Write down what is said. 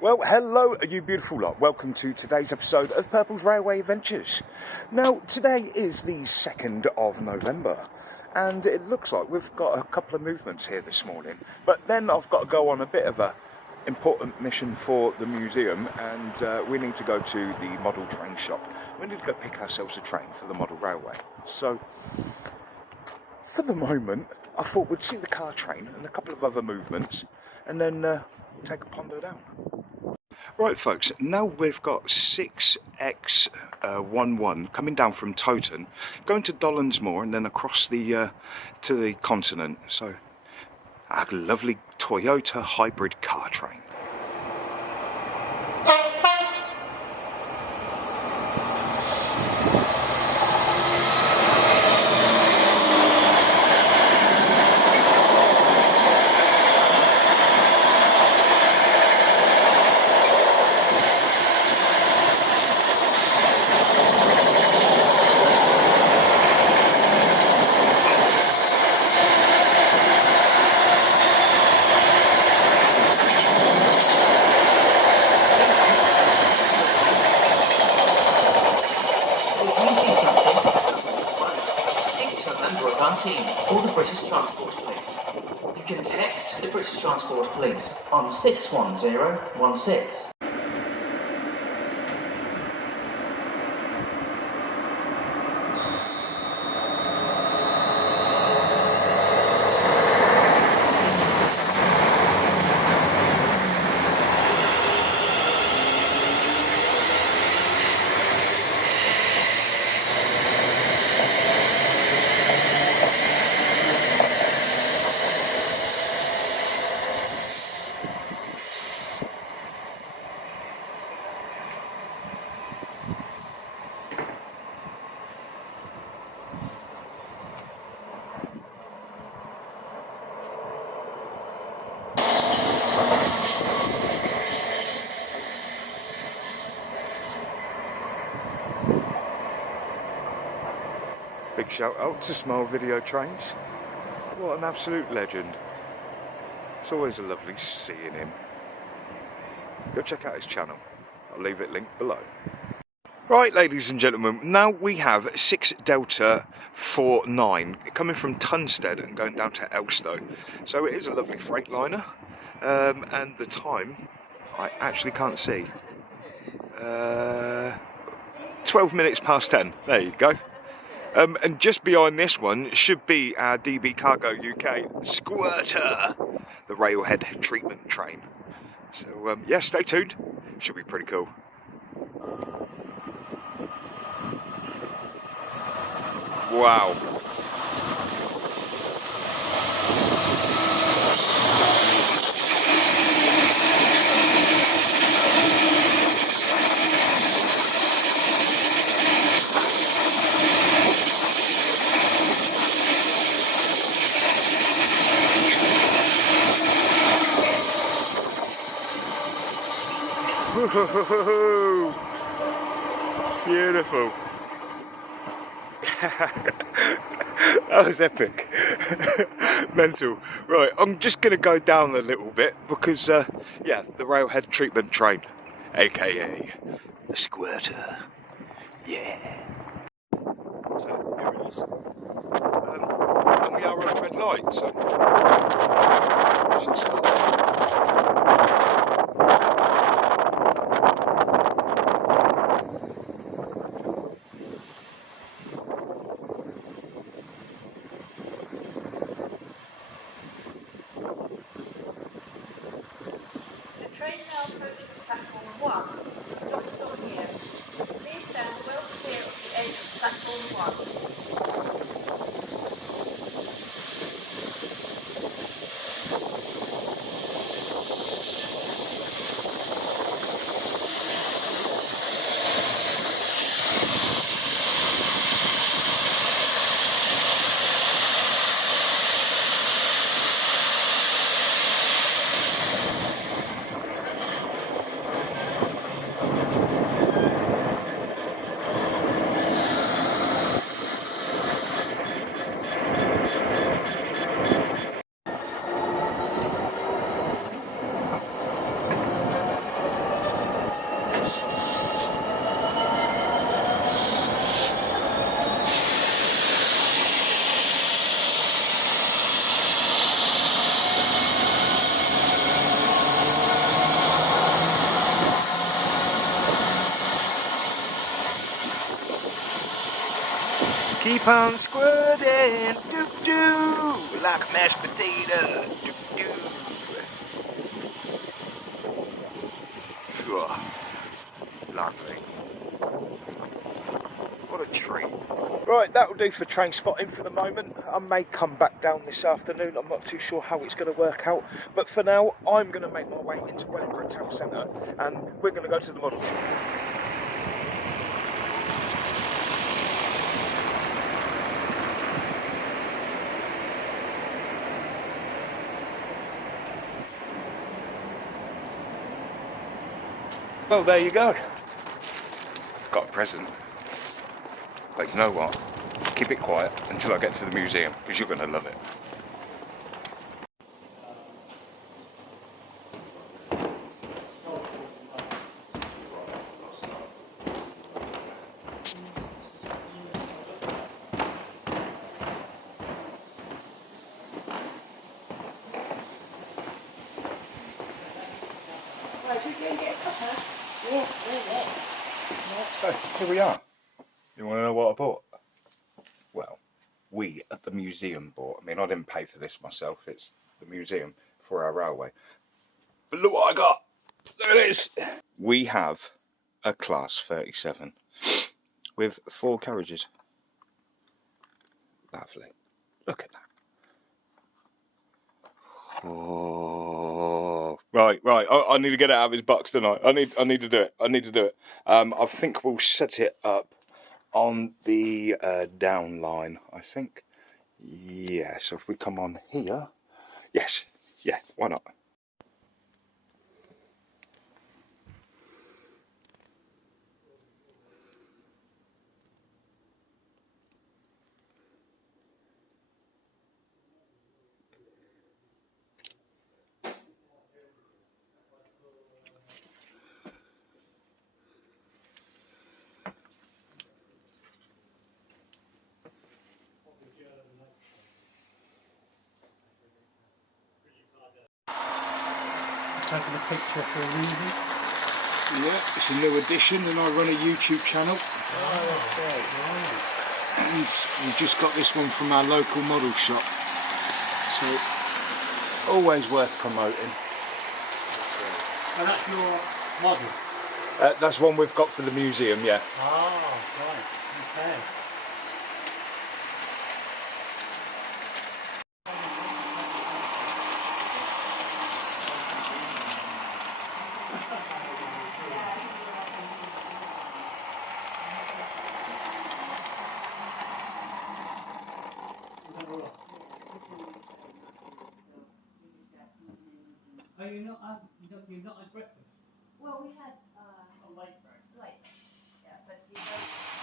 Well, hello, you beautiful lot. Welcome to today's episode of Purple's Railway Adventures. Now, today is the 2nd of November, and it looks like we've got a couple of movements here this morning. But then I've got to go on a bit of a important mission for the museum, and we need to go to the model train shop. We need to go pick ourselves a train for the model railway. So, for the moment, I thought we'd see the car train and a couple of other movements, and then we'll take a ponder down. Right folks, now we've got 6X11 coming down from Toton, going to Dollonsmore and then across the to the continent. So, a lovely Toyota hybrid car train. Or the British Transport Police. You can text the British Transport Police on 61016. Big shout out to Smile Video Trains. What an absolute legend. It's always a lovely seeing him. Go check out his channel. I'll leave it linked below. Right, ladies and gentlemen, now we have 6 Delta 49 coming from Tunstead and going down to Elstow. So it is a lovely freightliner, and the time I actually can't see. 12 minutes past 10. There you go. And just behind this one should be our DB Cargo UK Squirter, the railhead treatment train. So yeah, stay tuned. Should be pretty cool. Wow. Beautiful. That was epic. Mental. Right, I'm just going to go down a little bit because, yeah, the railhead treatment train, aka the Squirter. Yeah. So, here it is. And we are on a red light, so we should stop. Keep on squirting, doo-doo, like a mashed potato, doo-doo. Oh, lovely. What a treat. Right, that'll do for train spotting for the moment. I may come back down this afternoon. I'm not too sure how it's going to work out. But for now, I'm going to make my way into Wellingborough Town Centre and we're going to go to the model shop. Well, there you go. Got a present. But you know what? Keep it quiet until I get to the museum, because you're going to love it. Right, should we go and get a cuppa? Yes, really. So, here we are. You want to know what I bought? Well, we at the museum bought. I mean, I didn't pay for this myself. It's the museum for our railway. But look what I got. There it is. We have a Class 37 with 4 carriages. Lovely. Look at that. Oh, right. I need to get it out of his box tonight. I need to do it. I think we'll set it up on the down line. I think. Yeah. So if we come on here, yes. Yeah. Why not? Taking a picture for a movie. Yeah, it's a new edition, and I run a YouTube channel. Oh, that's great. Right. And we just got this one from our local model shop, so always worth promoting. And that's your model? That's one we've got for the museum, yeah. Oh, right. Okay. Oh, you're not had breakfast? Well, we had A late breakfast. late, yeah, but you don't.